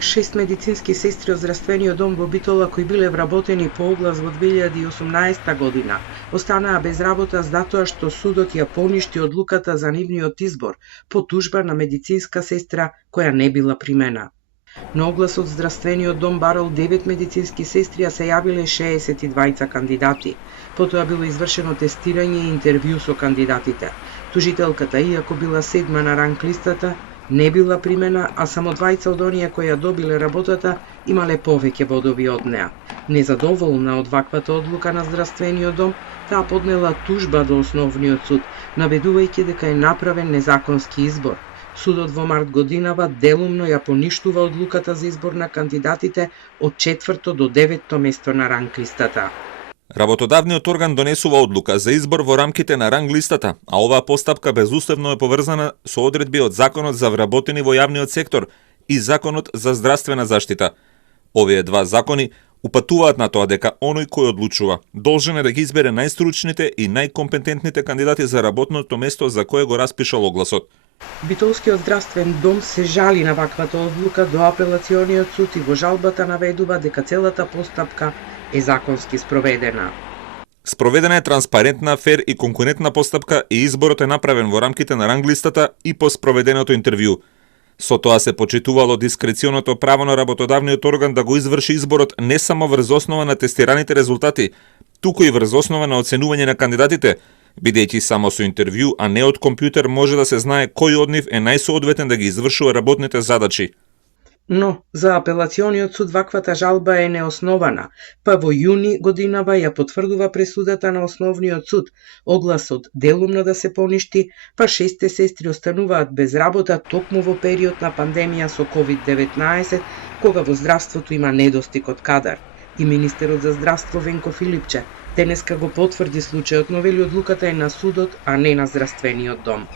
6 медицински сестри од здравствениот дом во Битола кои биле вработени по оглас во 2018 година останаа без работа затоа што судот ја поништи одлуката за нивниот избор по тужба на медицинска сестра која не била примена. На огласот здравствениот дом барал 9 медицински сестри, а се јавиле 62 кандидати. Потоа било извршено тестирање и интервју со кандидатите. Тужителката, иако била седма на ранг листата, не била примена, а само двајца од оние кои ја добиле работата имале повеќе бодови од неа. Незадоволна од ваквата одлука на здравствениот дом, таа поднела тужба до основниот суд, наведувајќи дека е направен незаконски избор. Судот во март годинава делумно ја поништува одлуката за избор на кандидатите од 4 до 9 место на ранг листата. Работодавниот орган донесува одлука за избор во рамките на ранг листата, а оваа постапка безусловно е поврзана со одредби од Законот за вработени во јавниот сектор и Законот за здравствена заштита. Овие два закони упатуваат на тоа дека оној кој одлучува должен е да ги избере најстручните и најкомпетентните кандидати за работното место за кое го распишал огласот. Битолскиот здравствен дом се жали на ваквата одлука до апелациониот суд и во жалбата наведува дека целата постапка е законски спроведена. Спроведена е транспарентна, фер и конкурентна постапка и изборот е направен во рамките на ранг листата и по спроведеното интервју. Со тоа се почитувало дискреционото право на работодавниот орган да го изврши изборот не само врз основа на тестираните резултати, туку и врз основа на оценување на кандидатите, бидејќи само со интервју, а не од компјутер може да се знае кој од нив е најсоодветен да ги извршува работните задачи. Но, за апелациониот суд ваквата жалба е неоснована, па во јуни годинава ја потврдува пресудата на основниот суд, огласот делумно да се поништи, па 6 сестри остануваат без работа токму во период на пандемија со COVID-19, кога во здравството има недостиг од кадар. И министерот за здравство Венко Филипче денеска го потврди случајот, но вели одлуката е на судот, а не на здравствениот дом.